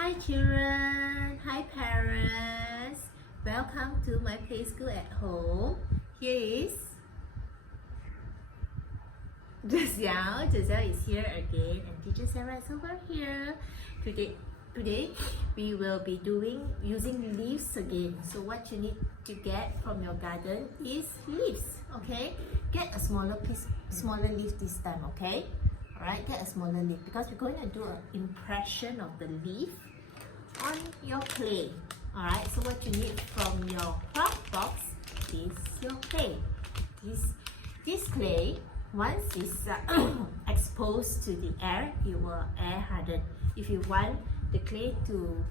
Hi children, hi parents, welcome to my play school at home. Here is Giselle. Giselle is here again and teacher Sarah is over here. Today we will be using leaves again. So what you need to get from your garden is leaves, okay? Get a smaller leaf this time, okay? Alright, get a smaller leaf because we're going to do an impression of the leaf on your clay. Alright, so what you need from your craft box is your clay. This clay, once it's exposed to the air, it will air harden. If you want the clay to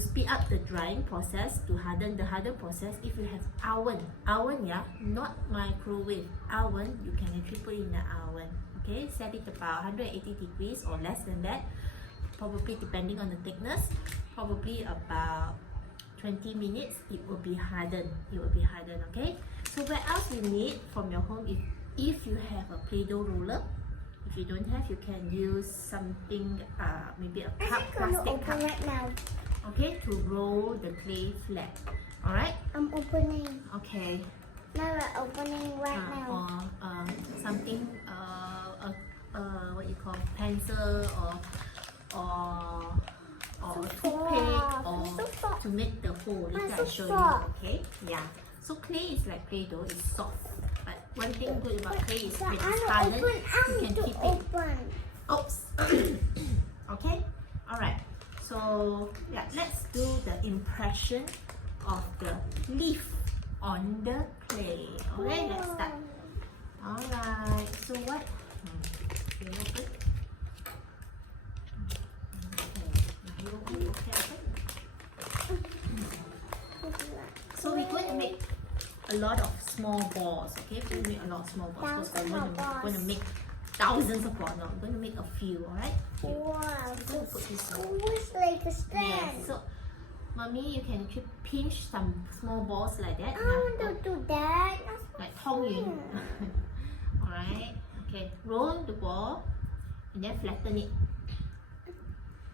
speed up the drying process, to harden the process, if you have oven, yeah, not microwave, oven, you can actually put in the oven. Okay, set it about 180 degrees or less than that, probably depending on the thickness, probably about 20 minutes, it will be hardened. Okay? So what else you need from your home, if you have a Play-Doh roller. If you don't have, you can use something, maybe a cup, plastic cup, right now. okay, to roll the clay flat. Alright? I'm opening. Okay. Now we're opening right now. Or something, what you call pencil or toothpick, or to make the hole. Later I show you. Okay? Yeah. So clay is like Play-Doh, it's soft. But one thing good about clay is when it's hardened, you can keep it. Oops. Okay? Alright. So yeah, let's do the impression of the leaf on the clay. Okay, let's start. Alright. So what? So we're going to make a lot of small balls, okay? We're going to make a lot of small balls because we're going to make thousands of balls. No, we're going to make a few, alright? Wow, So put this one. almost like a stand. Yes, so mommy, you can actually pinch some small balls like that. I want to do that. Like Tong Yun. Alright, okay. Roll the ball and then flatten it.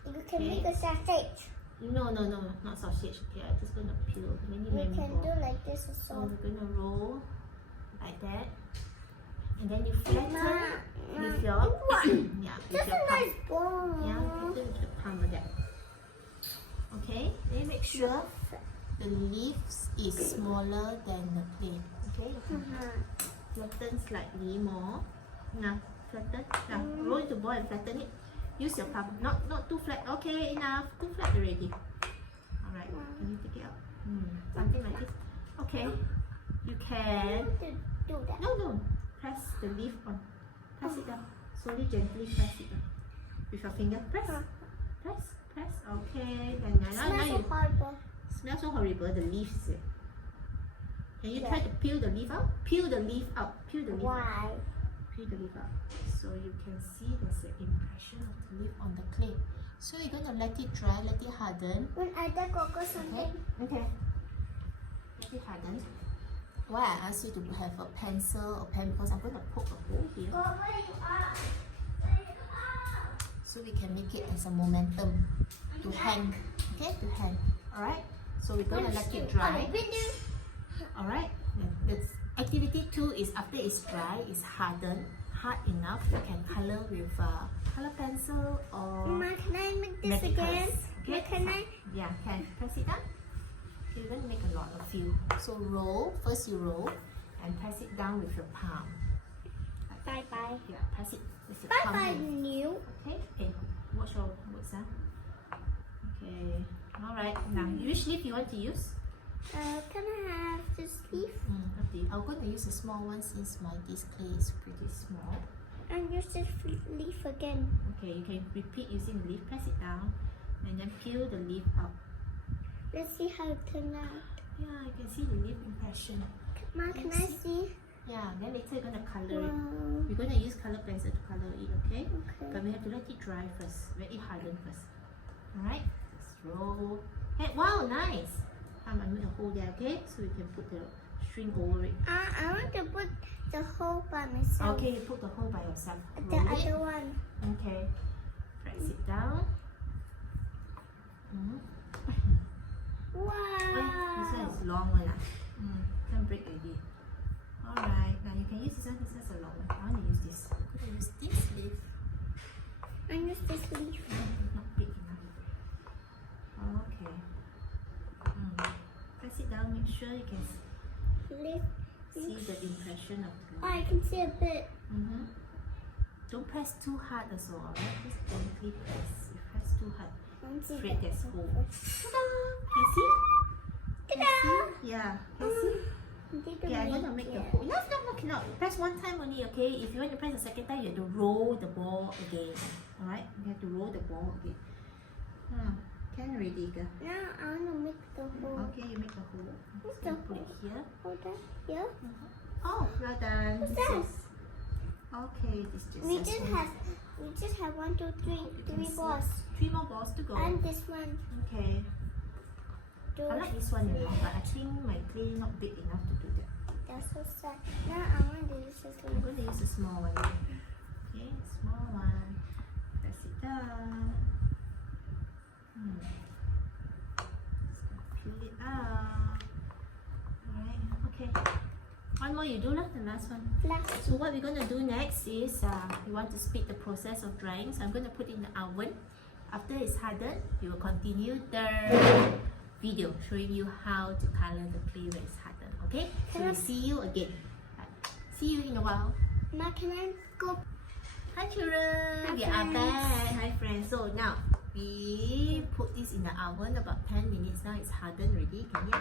You can make a sausage. No, not sausage. Okay, I'm just gonna peel many We can balls. do like this So also. we're gonna roll like that, and then you flatten with your yeah, with That's your a palm. nice ball. Yeah, flatten with your palm like that. Okay, then make sure the leaves is smaller than the clay. Okay, flatten slightly more. Now flatten. Now roll the ball and flatten it. Use your palm. Not too flat. Okay, enough. Too flat already. Alright, can you take it out? Something like this. Okay. You can. Do that. No. Press the leaf on. Press it down. Slowly, gently press it down. With your finger. Press. Okay. And now Smells so you horrible. smell so horrible. The leaves. Can you try to peel the leaf out? Peel the leaf out. Why? Peel the leaf out. So you can see there's an impression of the leaf on the clay. So you're going to let it dry, let it harden. When I take cocoa something. Okay. Let it harden. Why I asked you to have a pencil or pen because I'm going to poke a hole here. So we can make it as a momentum to hang. Okay, to hang. Alright. So we're going to let it dry. Alright. That's activity 2 is after it's dry, it's hardened, hard enough, you can color with color pencil or Mama, can I make this magic again? colors. Okay, Can I? Yeah, can. Press it down. You're going to make a lot of you. So roll, first you roll and press it down with your palm. Bye bye. Yeah, press it with your Bye palm. bye, new. Okay, watch your words, huh? Okay, alright. Now, which leaf you want to use? Can I have this leaf? Okay, I'm going to use a small one since my display is pretty small. And use this leaf again. Okay, you can repeat using the leaf. Press it down and then peel the leaf out. Let's see how it turned out. Yeah, you can see the leaf impression. Ma, can I see? Yeah, then later you're going to color it. Wow. We're going to use color pencil to color it, okay? Okay. But we have to let it dry first, let it harden first. Alright, let's roll. Hey, wow, nice! I'm going to make a hole there, okay? So we can put the string over it. I want to put the hole by myself. Okay, you put the hole by yourself. The Roll it. other one. Okay. Press it down. Mm-hmm. Wow. This one is long one. Can't break already. Alright, now you can use this one. This one's a long one. I want to use this. I'm going to use this leaf. I use this leaf. Not big enough. Okay. Press it down. Make sure you can Leaf. see the impression of the Oh, I can see a bit. Don't press too hard also, alright? Just gently press. If you press too hard, I can see afraid there's that. hole. Ta-da! Can you see? Ta-da! Yeah. Can you see? Okay, I'm gonna make the Yeah. hole. No, cannot. Press one time only, okay? If you want to press the second time, you have to roll the ball again. Alright? You have to roll the ball again. Can already, girl. Now I want to make the hole. Okay, you make the hole. What's So the put it here. Hold on. Here. Oh, well done. What's This that? is- Okay, this just We says just one. have 1, 2, 3, You can 3 see. balls. 3 more balls to go. And this one. Okay. Two. I like this one, you know, but I think my clay not big enough to do that. That's so sad. Now I want to use this I'm leaf. going to use a small one. Okay, small one. Press it down. Peel it out. Alright, okay. One more you do lah, the last one. Last. So what we're going to do next is we want to speed the process of drying. So I'm going to put it in the oven. After it's hardened, we will continue the video showing you how to color the clay when it's hardened. Okay? So we'll see you again. See you in a while. Now can I go? Hi children! Hi, We are friends. back. Hi friends. So now we put this in the oven about 10 minutes. Now it's hardened already. Can you?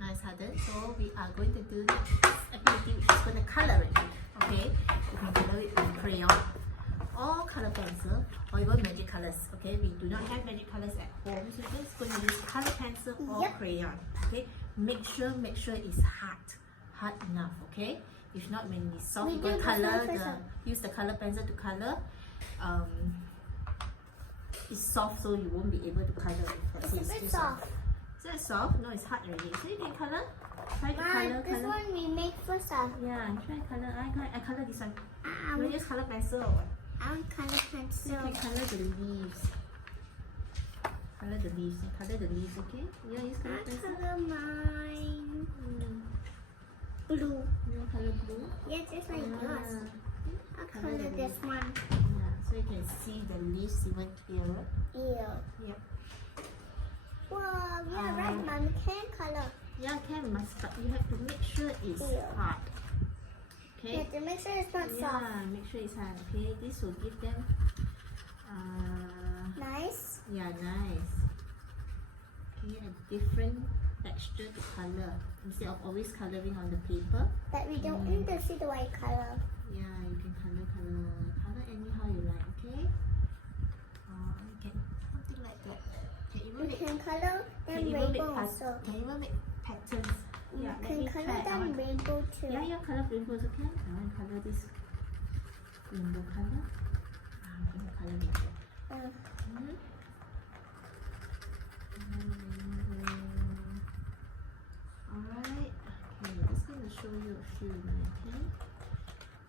Now it's hardened. So we are going to do this activity which is going to color it. Okay? You can color it with crayon or color pencil or even magic colors. Okay? We do not have magic colors at home. So we're just going to use color pencil or Yep. crayon. Okay? Make sure it's hard enough. Okay? If not, when it's soft, We you can do color this one first, use the color pencil to color. It's soft, so you won't be able to color it. It's a bit soft. Is that soft? No, it's hard already. So you can color. Try to Mom, this color. one we make first. Yeah, try color. I color this one. I You want use color pencil or what? color So pencil. you can color the leaves. Color the leaves. Color the leaves, okay? Yeah, use color I pencil. color mine blue. You want color blue? Yeah, just like yours. I'll Color color the this one. Yeah, so you can see the leaves even clearer. Ew. Yep. Wow, yeah, right, Mom. We can color. Yeah, can must, but you have to make sure it's Yeah. hard. You Okay. have to make sure it's not soft. Yeah, make sure it's hard. Okay, this will give them. Nice. Yeah, nice. Okay, a different texture to color instead of always coloring on the paper. But we don't need to see the white color. Yeah, you can color anyhow you like. Okay. You can something like that. Can even We make can color can them even make rainbow also. can even make patterns. We Yeah, let can me color try. I them want- rainbow too. Yeah, color rainbows, okay? I want to color this rainbow color. I'm going to color rainbow. Uh, Alright, okay, I'm just going to show you a few now, okay?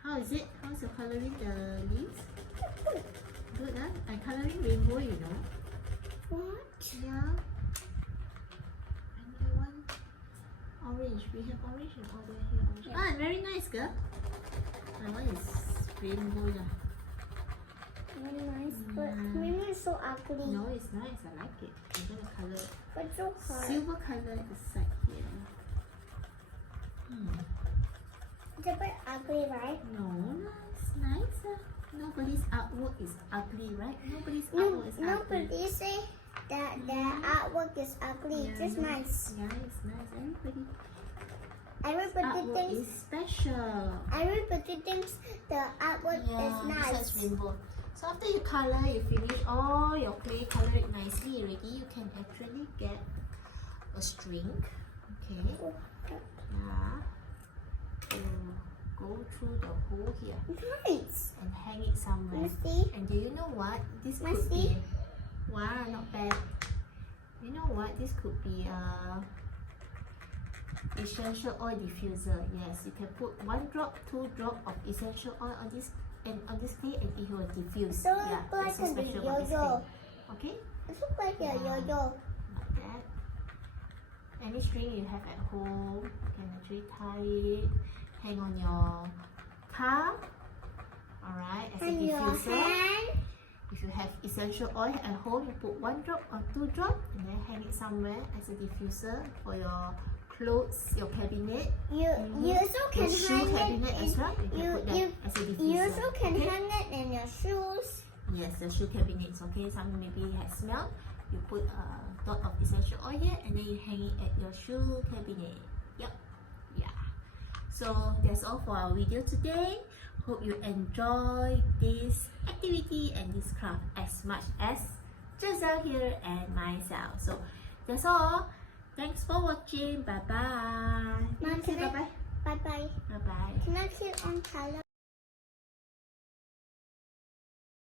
How is it? How's your coloring the leaves? Good, huh? I'm coloring rainbow, you know. what? Yeah. And I want orange. We have orange and all the here orange. Yeah. Ah, very nice, girl. My one is rainbow, yeah. Very nice, but Yeah. maybe it's so ugly. No, it's nice. I like it. I'm gonna color But so hard. silver color the side here. It's a bit ugly, right? No, it's nice. Nobody's artwork is ugly, right? Nobody's No, artwork is ugly. nobody say that the artwork is ugly. Yeah, Just no. nice. Yeah, it's nice. Everybody Artwork thinks. is special. Everybody thinks the artwork is nice. besides rainbow. So after you color, you finish all your clay, color it nicely already, you can actually get a string. Okay. Yeah. To go through the hole here Nice. and hang it somewhere. Misty. And do you know what? This could Messy. be. Wow, not bad. You know what? This could be essential oil diffuser. Yes, you can put 1 drop, 2 drop of essential oil on this clay and it will diffuse. So yeah, like that's so a special about this yo-yo. thing. Okay? It looks like a yo-yo. Like that. Any string you have at home, you can actually tie it, hang on your car. Alright, as a And your diffuser. hand. If you have essential oil at home, you put 1 drop or 2 drop and then hang it somewhere as a diffuser for your clothes, your cabinet. You also Your can shoe hang cabinet it as well. You can put that as a diffuser. You also can okay? hang it in your shoes. Yes, the shoe cabinets, okay? Some maybe has smell. You put a dot of essential oil and then you hang it at your shoe cabinet. Yep. Yeah. So that's all for our video today. Hope you enjoy this activity and this craft as much as Giselle here and myself. So that's all. Thanks for watching. Bye bye. Mom, Say can I- bye bye. Bye-bye. Bye bye. Can I sit on Tyler?